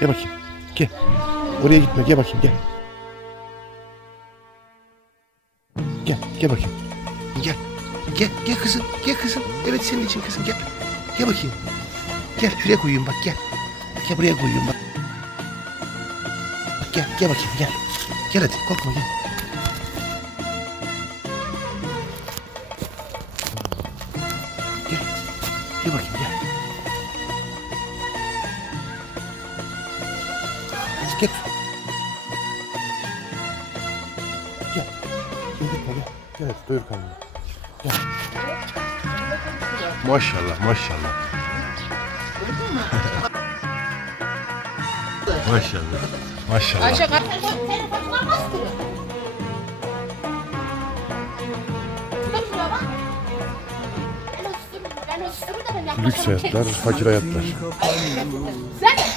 Gel bakayım. Gel. Oraya gitme. Gel bakayım. Gel. Gel. Gel bakayım. Gel. Gel. Gel kızım. Gel kızım. Evet senin için kızım. Gel. Gel bakayım. Gel. Şuraya koyayım bak. Gel. Gel buraya koyuyorum bak. Bak, Gel. Gel bakayım. Gel. Gel hadi. Korkma gel. Gel. Gel bakayım gel. Gel. Gel. Gel gitme gel. Gel hadi doyur karnını. Gel. Maşallah maşallah. maşallah. Maşallah. Ayşe kalk. Telefonuma bastırın. Bak şuna. Ben ben Lüks hayatlar, fakir hayatlar. Sen